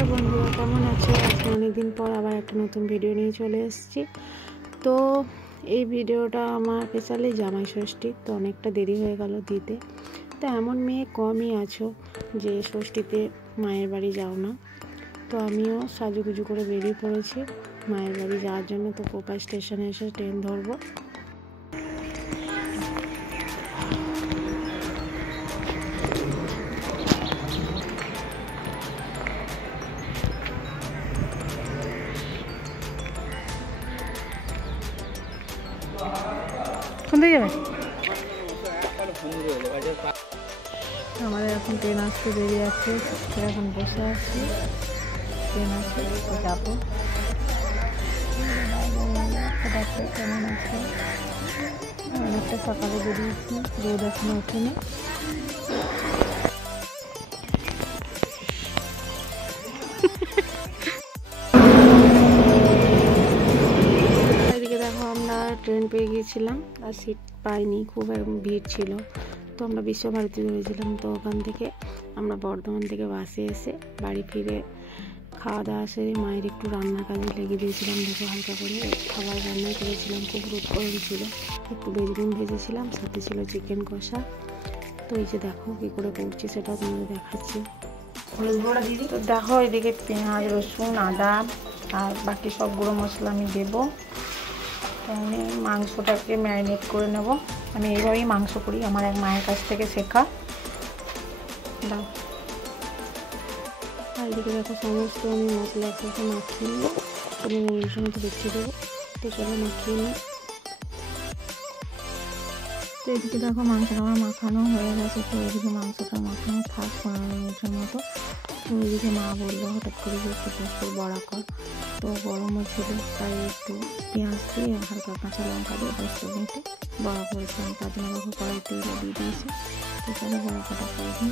নমস্কার বন্ধুরা, কেমন আছো? আজকে অনেকদিন পর আবার একটা নতুন ভিডিও নিয়ে চলে এসেছি। তো এই ভিডিওটা আমার স্পেশালি জামাই ষষ্ঠী, তো অনেকটা দেরি হয়ে গেল দিতে। তো এমন মেয়ে কমই আছো যে ষষ্ঠীতে মায়ের বাড়ি যাও না। তো আমিও সাজুগুজু করে বেরিয়ে পড়েছি মায়ের বাড়ি যাওয়ার জন্য। তো কোপা স্টেশনে এসে ট্রেন ধরবো। কোথায় যাবে? আমাদের এখন ট্রেন আসতে দেরি আছে, এখন বসে আছি। ট্রেন আসে তো যাবো। কেমন আছে? অনেকটা সকালে বেরিয়েছি, রোদ এখনো ওঠেনি। দেখো আমরা ট্রেন পেয়ে গিয়েছিলাম, আর সিট পাইনি, খুব ভিড় ছিল। তো আমরা বিশ্বভারতী ধরেছিলাম। তো ওখান থেকে আমরা বর্ধমান থেকে বাসে এসে বাড়ি ফিরে খাওয়া দাওয়া সেরে মায়ের একটু রান্নার কাজে লেগে দিয়েছিলাম। দেখো হালকা করে খাবার রান্না করেছিলাম, খুব রোদ গরম ছিল। একটু বেগুন ভেজেছিলাম, সাথে ছিল চিকেন কষা। তো এই যে দেখো কী করে করছি সেটাও তোমাদের দেখাচ্ছি। তো দেখো এদিকে পেঁয়াজ, রসুন, আদা আর বাকি সব গুঁড়ো মশলা আমি দেবো। আমি মাংসটাকে ম্যারিনেট করে নেব। আমি এইভাবেই মাংস করি, আমার এক মায়ের কাছ থেকে শেখা। দাও। আর এদিকে দেখো সমস্ত আমি মশলা একসাথে মাখিয়ে নিব, কোনো মিশন মতো দেখতে দেবো। তো চলো মাখিয়ে নিই। তো এদিকে দেখো মাংসটা আমার মাখানো হয়ে গেছে। তো এদিকে মাংসটা মাখানো থাক 15 মিনিটের মতো। তো ওইদিকে মা বললো হঠাৎ করে যে একটু পোস্ত বড়া কর। তো গরমও ছিল, তাই একটু পেঁয়াজ দিয়ে হালকা কাঁচা লঙ্কা দিয়ে পোস্ত মেটে বড়া করেছিলাম। তার জন্য দেখো কড়াই তেল দিয়ে দিয়েছি। তো চলো বড়া কটা করে দিই।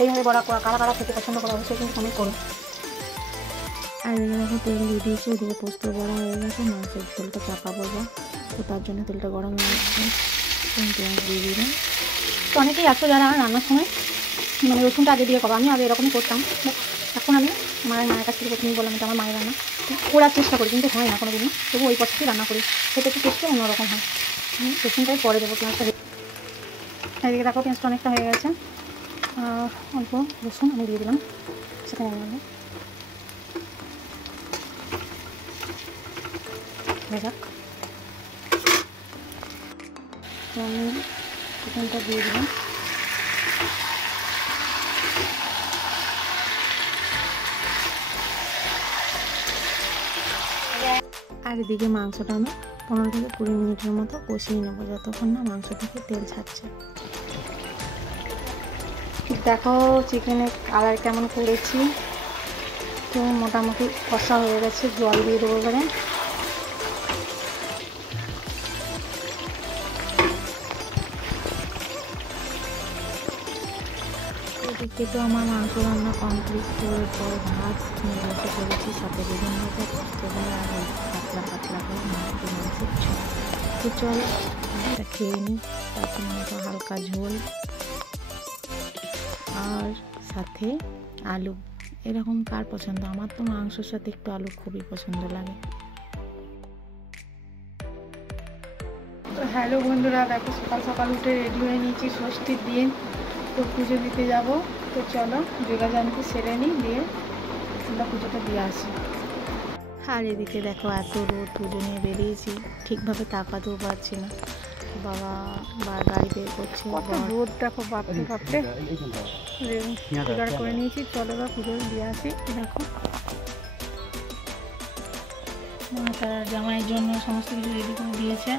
এইভাবে বড়া করা কারা কারা খেতে পছন্দ করা অবশ্যই কিন্তু অনেক করো। আর এদিকে দেখো তেল দিয়ে দিয়েছি, ওদিকে পোস্ত বড়া হয়ে গেছে। মাংসের ঝোলটা চাপা পড়বো, তো তার জন্য তেলটা গরম হয়ে গেছে। পেঁয়াজ দিয়ে দিলাম। তো অনেকেই আছো যারা রান্নার সময় মানে রসুনটা আগে দিয়ে করো, আমি আগে এরকমই করতাম। এখন আমি মায়ের কাছ থেকে প্রথমেই বললাম এটা আমার মায়ের রান্না, করার চেষ্টা করি, কিন্তু হয় না কোনো দিনই। তবু ওই পথেই রান্না করি, সেটা একটু টেস্টটা অন্যরকম হয়। রসুনটাই পরে দেবো, পেঁয়াজটা। এদিকে দেখো পেঁয়াজটা অনেকটা হয়ে গেছে, অল্প রসুন আমি দিয়ে দিলাম সেখানে নেব। ভেজা তো আমি চিকেনটা দিয়ে দিলাম। আর এদিকে মাংসটা আমি 15 থেকে 20 মিনিটের মতো কষিয়ে নেবো, যতক্ষণ না মাংস থেকে তেল ছাড়ছে। দেখো চিকেনের কালার কেমন করেছি। তো মোটামুটি কষা হয়ে গেছে, জল দিয়ে দেবো এবারে। এদিকে তো আমার মাংস রান্না কমপ্লিট করে পর ভাত নিয়ে বসে করেছি, সাথে বেগুন ভাজা, পোস্ত বড়া আর পাতলা পাতলা করে মাংসের ঝোল। তো চলো এটা খেয়ে নিই। তারপর মতো হালকা ঝোল আর সাথে আলু। এরকম কার পছন্দ? আমার তো মাংসের সাথে একটু আলু খুবই পছন্দ লাগে। তো হ্যালো বন্ধুরা, দেখো সকাল সকাল উঠে রেডি হয়ে নিয়েছি, ষষ্ঠীর দিন। তো পুজো দিতে যাব। তো চলো যোগাযান্তি সেরে নিই, দিয়ে আমরা পুজোটা দিয়ে আসি। আর এদিকে দেখো এত রোদ, পুজো নিয়ে বেরিয়েছি, ঠিকভাবে তাকাতেও পারছি না। বাবা গাড়ি বের করছে, রোদ দেখো বাপরে বাপরে। জোগাড় করে নিয়েছি, চলো বা পুজো দিয়ে আসি। দেখো তার জামাইয়ের জন্য সমস্ত কিছু রেডি করে দিয়েছে।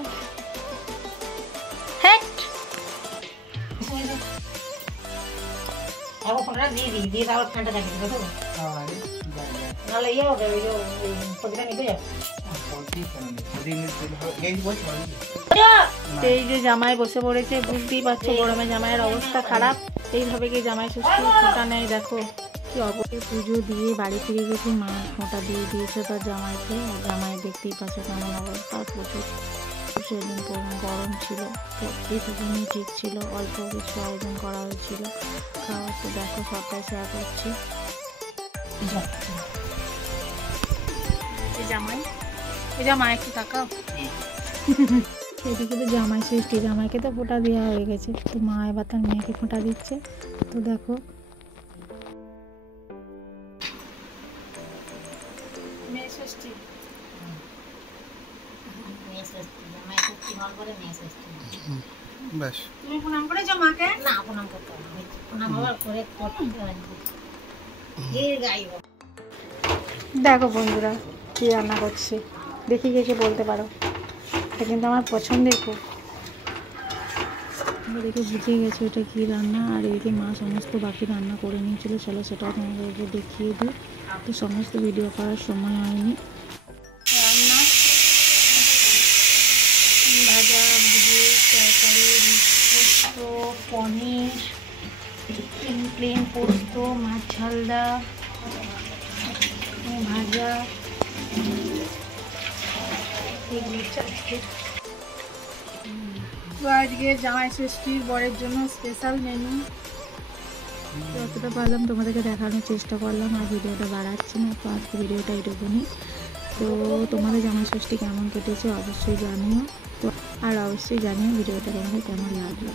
এই যে জামাই বসে পড়েছে, বুঝতেই পারছো গরমে জামাইয়ের অবস্থা খারাপ। এইভাবে কি জামাই ষষ্ঠী ফোটা নেই, দেখো কি অবশ্যই পুজো দিয়ে বাড়ি ফিরে গেছি, মা ফোঁটা দিয়ে দিয়েছে তার জামাইকে। আর জামাই দেখতেই পাচ্ছে কেমন অবস্থা, প্রচুর সেদিন গরম ছিল, তো এইটুকুনি ঠিক ছিল। অল্প কিছু আয়োজন করা হয়েছিল খাওয়ার, তো দেখো সবটাই শেয়ার করছি। জামাই, এই জামাই একটু তাকাও। এদিকে তো জামাই ষষ্ঠী, জামাইকে তো ফোঁটা দেওয়া হয়ে গেছে, তো মা এবার তার মেয়েকে ফোঁটা দিচ্ছে। তো দেখো মেয়ে ষষ্ঠী, তুমি প্রণাম করেছো মাকে? না, প্রণাম করতে হবে, প্রণাম আবার করে দেখো বন্ধুরা কি রান্না করছে, দেখি কে বলতে পারো। এটা কিন্তু আমার পছন্দের খুব। দেখে বুঝে গেছে ওটা কী রান্না। আর এদিকে মা সমস্ত বাকি রান্না করে নিয়েছিল, চলো সেটাও তোমাদেরকে দেখিয়ে দিই। তো সমস্ত ভিডিও করার সময় হয়নি। রান্না, ভাজা ভুজি, তরকারি, পোস্ত, পনির, প্লেন পোস্ত, মাছ ঝালদা, ভাজা, এগুলো চাচ্ছে। তো আজকে জামাই ষষ্ঠীর বরের জন্য স্পেশাল মেনু, যতটা পারলাম তোমাদেরকে দেখানোর চেষ্টা করলাম। আর ভিডিওটা বাড়াচ্ছি না, তো আজকে ভিডিওটা এইটুকুনি। তো তোমাদের জামাই ষষ্ঠী কেমন কেটেছে অবশ্যই জানিও, তো আর অবশ্যই জানিও ভিডিওটা তোমাদের কেমন লাগলো।